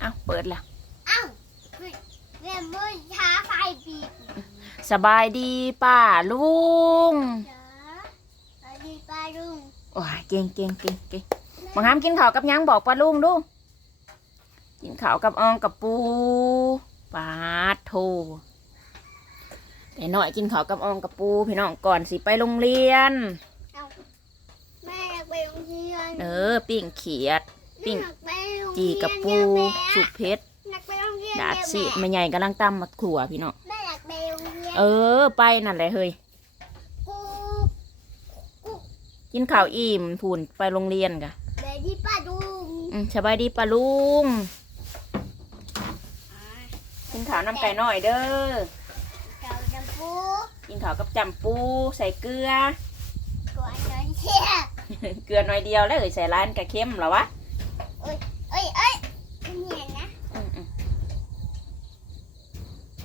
เอ้าเปิดแล้วเอ้าเรียนมือช้าไฟปีกสบายดีป้าลุงจ้าสวัสดีป้าลุงโอ้ยเก่งเก่งเก่งเก่งบังคับกินข้าวกับหยังบอกป้าลุงดูกินข้าวกับอองกับปูปาดโทแต่หน่อยกินข้าวกับอองกับปูพี่น้องก่อนสิไปโรงเรียนเอาแม่อยากไปโรงเรียนเออปิ้งเขียดปิ้ง จีกับปูแม่สุกเพชรอยากไปโรงเรียนดาดแม่สิแม่ใหญ่กำลังตำมาขัวพี่น้องแม่อยากไปโรงเรียนเออ ไปนั่นแหละเฮ้ยกูกินข้าวอิ่มพูนไปโรงเรียนกะไปที่ป้าลุงอืมสบายดีป้าลุงกินข้าวน้ำไก่น้อยเด้อเจ้าจำปูกินข้าวกับจำปูใส่เกลือก่อนนอนเที่ยเกลือหน่อยเดียวแล้วเอ้ยใส่ร้านกะเค็มเหรอวะ เอ้ยเอ้ยเอ้ยเนี่ยนะ อืมอืม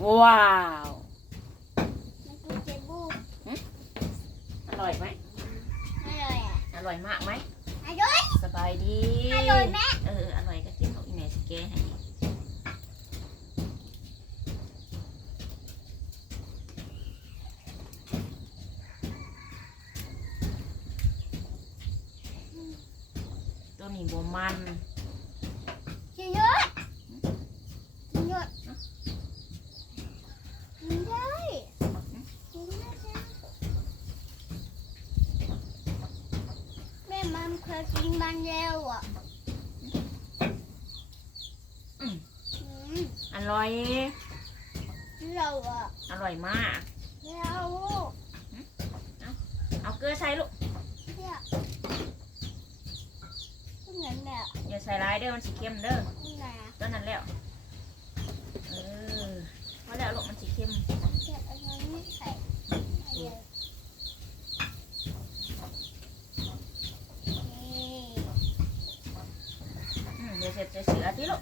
ว้าว มันคือเจบูอร่อยไหม อร่อยอะอร่อยมากไหม อร่อยสบายดี อร่อยแม่เออ อร่อยก็กินของอีแม่สเกให้ตัวนี้บวมันชิยศชิยศกินได้กินได้จ้ะแม่มันเคยกินมันแล้วอะอืมอืมอร่อย เราอะอร่อยมาก เราเอาเกลือใส่ลูกเนี่ยก็เหมือนแบบอย่าใส่ร้ายเด้อมันสีเข้มเด้อนี่นะตัวนั้นแล้ว เออพอแล้วลูกมันสีเข้มแค่อันนั้นไม่ใส่นี่อืมเดี๋ยวเสร็ จจะเสือที่ลูก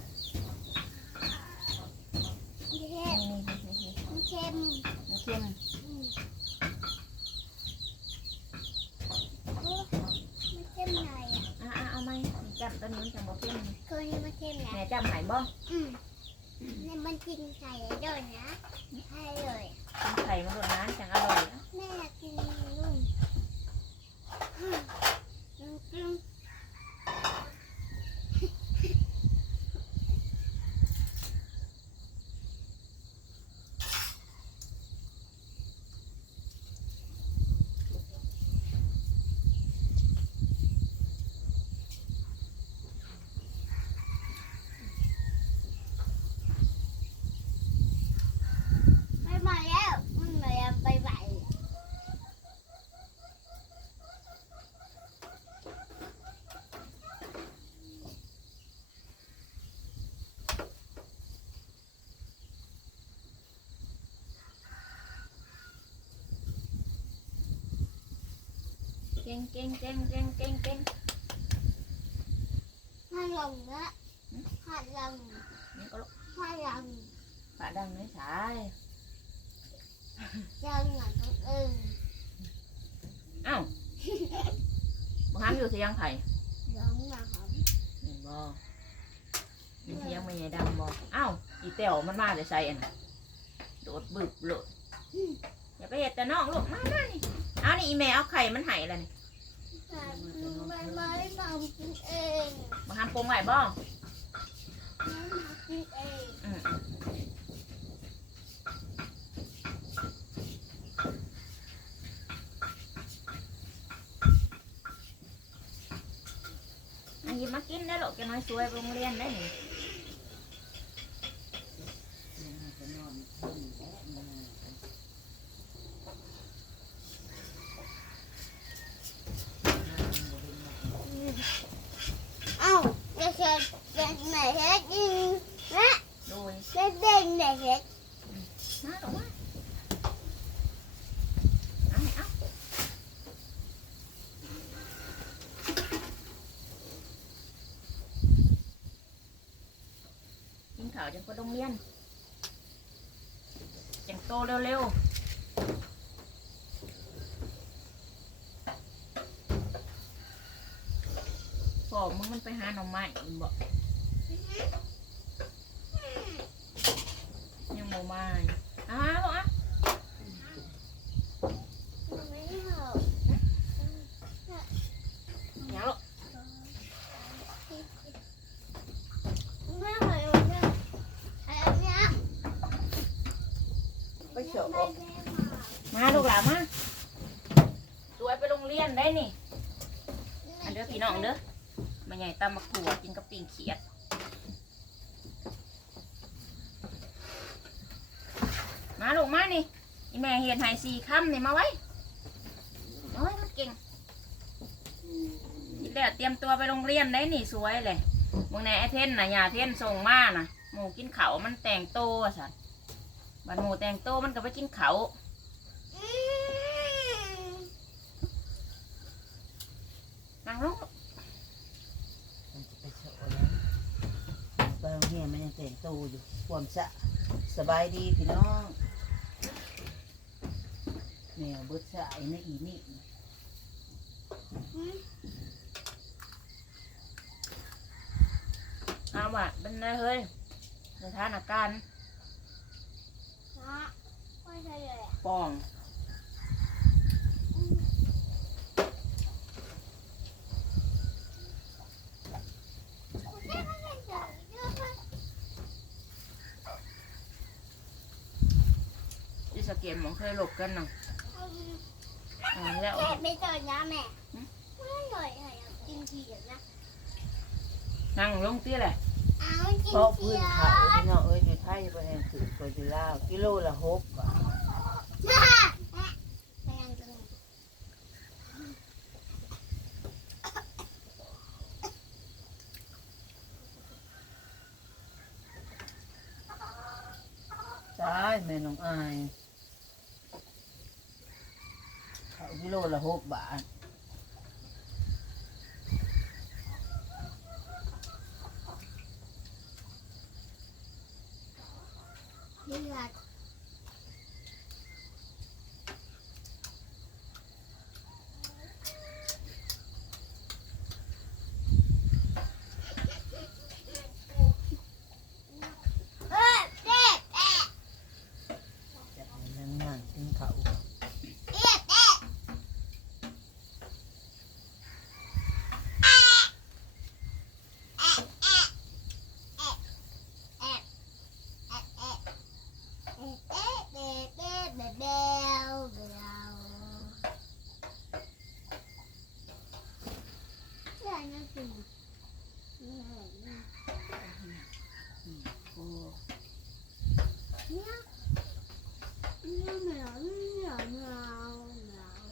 เค็นี่มนี่นี่นี่เค็มมันเข้มมโอ้มันเค็มหน่อยอะอะอะเอาไหมแจำตัวนี้นจังบ่เข้มตัวนี้มันเค็มนะแม่จำหายบ่อืมนี่มันกินไข่ด้วยนะใช่เลยกินไข่มาโดนน้ำจังอร่อยนะ แม่อยากกินลุงอืมลุงลุง ไม่มาแล้วมันมาแล้วไปไหว เก่งเก่งเก่งเก่งเก่งเก่งถ้าลงนะถ้าลงนี่ก็ลูกถ้าลงฝาดังไม่ใช่จะเหมือนคนอื่นเอ้าบ่ห้ามอยู่เสียงไผ่ร้องมาหอมเห็นบ่มีเสียงไม่ใหญ่ดังบ่เอ้าอีเตียวมันมาแต่ใส่อันน่ะโดดบึบเลยอย่าไปเห็ดแต่น้องลูกมามานี่เอานี่อีแม่เอาไข่มันไห้แล้วนี่ แต่ไม่ไม่ทำกินเองบ่ห้ามปรุงไว้บ่ม่ทำกินเองอืมอันนี้มากินได้หรอกแกน้อยสวยไปโรงเรียนได้หนิ จังก็ต้องเรียนจังโตเร็วๆพ่อมึงมันไปหาหน่อไม้มึงบ่กยังโมไม้อ้า ฉบมาลูกหลานมาสวยไปโรงเรียนได้นี่ อันเด้อพี่น้องเด้อมาใหญ่ตำมักถั่วกินกับปิงเขียดมาลูกมานี่อีแม่เฮียนหายสี่คำนี่มาไว้โอ้ยมันเก่งนี่แหละเตรียมตัวไปโรงเรียนได้นี่สวยเลยมึงแน่ไอเทนน่ะยาเทนส่งมานะหมูกินเขามันแต่งโตวอะ สันบันหมูแต่งโตวมันก็ไปกินเขาวนั่งลงลูกมันจะไปโฉบแล้วไปโรงเรียนมันยังแต่งตัวอยู่ความสะสบายดีพี่น้องแมวเบิดสายในะอีนี่เอาว่ะเป็นไงเฮ้ยสถานการณ์ไม่ใช่เลย ป้องที่สเก็ตหมองเคยหลบกันน่ะอ่าแล้วแม่ไม่เจอนะแม่ไม่เลยให้กินเขียดนะนั่งลงตี้แหละเอากินเพราะเขีพื้นยเขาดพี่น้องเอ้ย ไทยไปแห่งถือไปอยู่ลาวกิโลละหกบาทไปยังตรงนี้ใช่แม่น้องอายเขากิโลละหกบาท เลือดเออเด็กเอ๊ะ จะให้นั่งนั่งกินเขาว เอ๊ะเอ๊ะเอ๊ะเอ๊ะเอ๊ะเบลเบลเบล อย่านะสิเนี่ยเนี่ยโอ้เนี่ยเนี่ยแมวเนี่ยแมวแมว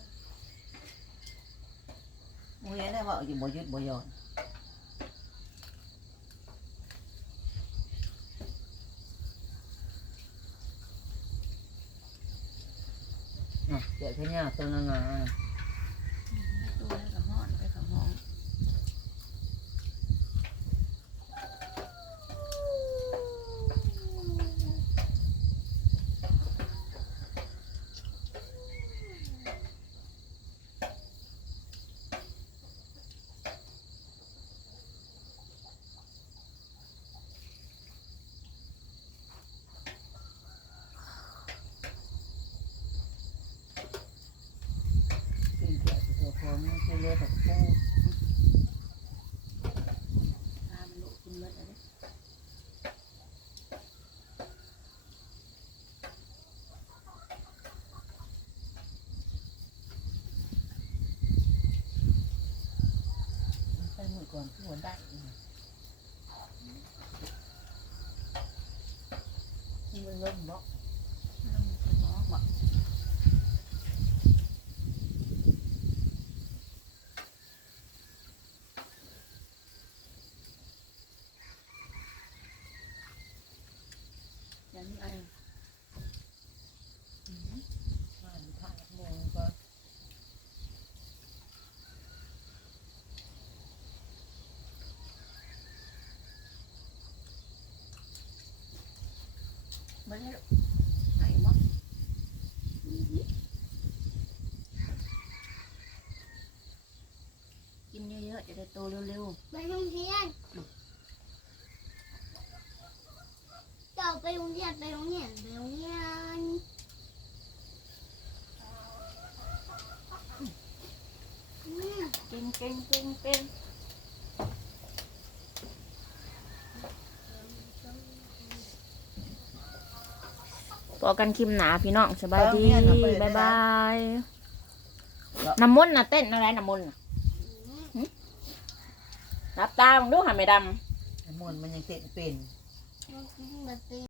โอ้ยได้ว่าอยู่บ่หยุดบ่หย่อนอะเดี๋ยวพี่เนี่ยตัวนานา ตัวแล้วก็ห้อนไปกับห้อง กินเกี่ยวกับตัวพอมันกิน เลือดกับปูตามันลุกกินเบิดเลยใส่มือก่อนที่หัวได้นะที่มันล้มเนาะมัน กินเยอะๆจะได้โตเร็วๆไปโรงเรียนเจ้าไปโรงเรียนไปโรงเรียนไปโรงเรียนอืกินเก่งเก่งเก่งพอกันคิมหนาพี่น้องสบายดีบายบายน้ำมนต์นะเต้นอะไรน้ำมนต์น รับตามงดูหาไม่ดำ มวนมันยังเต็มเป็น ม